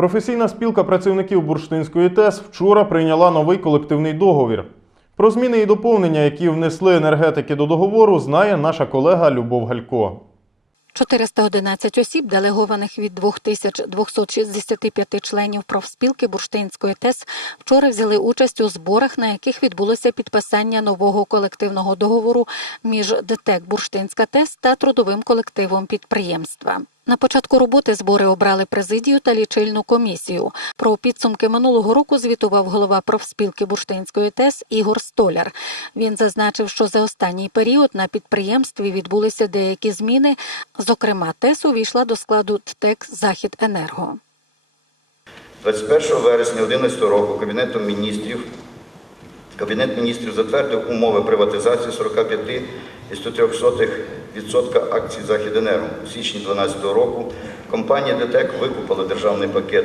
Професійна спілка працівників Бурштинської ТЕС вчора прийняла новий колективний договір. Про зміни і доповнення, які внесли енергетики до договору, знає наша колега Любов Галько. 411 осіб, делегованих від 2265 членів профспілки Бурштинської ТЕС, вчора взяли участь у зборах, на яких відбулося підписання нового колективного договору між ДТЕК Бурштинська ТЕС та трудовим колективом підприємства. На початку роботи збори обрали президію та лічильну комісію. Про підсумки минулого року звітував голова профспілки Бурштинської ТЕС Ігор Столяр. Він зазначив, що за останній період на підприємстві відбулися деякі зміни. Зокрема, ТЕС увійшла до складу ТТЕК Захід Енерго. 21 вересня 2011 року Кабінетом міністрів Кабінет міністрів затвердив умови приватизації 45,03% акцій Західенерго. У січні 2012 року компанія ДТЕК викупила державний пакет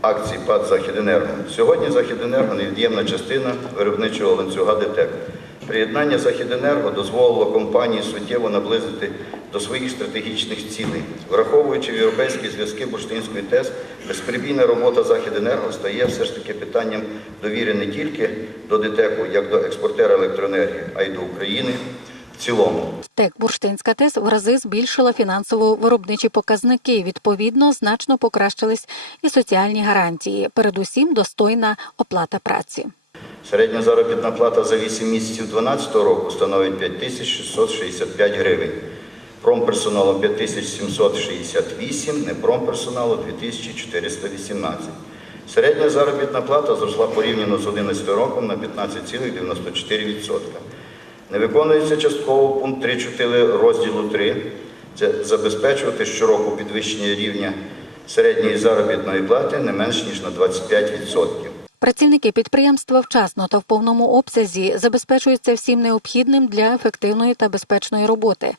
акцій ПАД Західенерго. Сьогодні Західенерго невід'ємна частина виробничого ланцюга ДТЕК. Приєднання Західенерго дозволило компанії суттєво наблизити до своїх стратегічних цілей. Враховуючи європейські зв'язки Бурштинської ТЕС, безперебійна робота Західенерго стає все ж таки питанням довіри не тільки до ДТЕКу, як до експортера електроенергії, а й до України в цілому. ТЕК Бурштинська ТЕС в рази збільшила фінансово-виробничі показники. Відповідно, значно покращились і соціальні гарантії, передусім достойна оплата праці. Середня заробітна плата за 8 місяців 2012 року становить 5665 гривень. Промперсоналу 5768, непромперсоналу 2418. Середня заробітна плата зросла порівняно з 2011 роком на 15,94%. Не виконується частково пункт 3.4 розділу 3. Це забезпечувати щороку підвищення рівня середньої заробітної плати не менш ніж на 25%. Працівники підприємства вчасно та в повному обсязі забезпечуються всім необхідним для ефективної та безпечної роботи.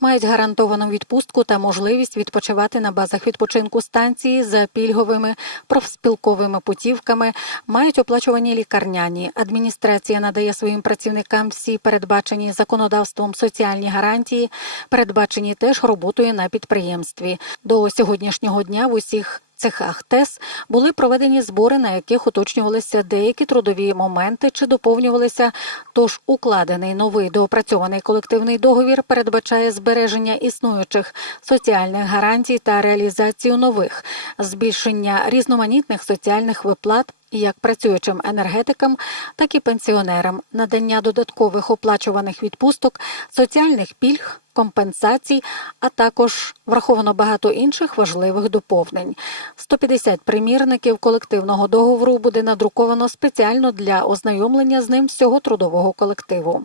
Мають гарантовану відпустку та можливість відпочивати на базах відпочинку станції за пільговими профспілковими путівками, мають оплачувані лікарняні. Адміністрація надає своїм працівникам всі передбачені законодавством соціальні гарантії, передбачені теж роботою на підприємстві. До сьогоднішнього дня в усіх цехах ТЕС були проведені збори, на яких уточнювалися деякі трудові моменти чи доповнювалися. Тож укладений новий доопрацьований колективний договір передбачає збереження існуючих соціальних гарантій та реалізацію нових, збільшення різноманітних соціальних виплат. Як працюючим енергетикам, так і пенсіонерам, надання додаткових оплачуваних відпусток, соціальних пільг, компенсацій, а також враховано багато інших важливих доповнень. 150 примірників колективного договору буде надруковано спеціально для ознайомлення з ним всього трудового колективу.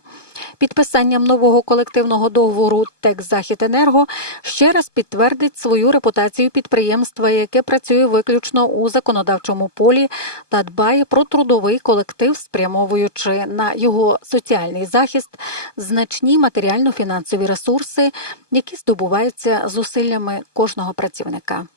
Підписанням нового колективного договору ТЕК Західенерго ще раз підтвердить свою репутацію підприємства, яке працює виключно у законодавчому полі та дбає про трудовий колектив, спрямовуючи на його соціальний захист значні матеріально-фінансові ресурси, які здобуваються зусиллями кожного працівника.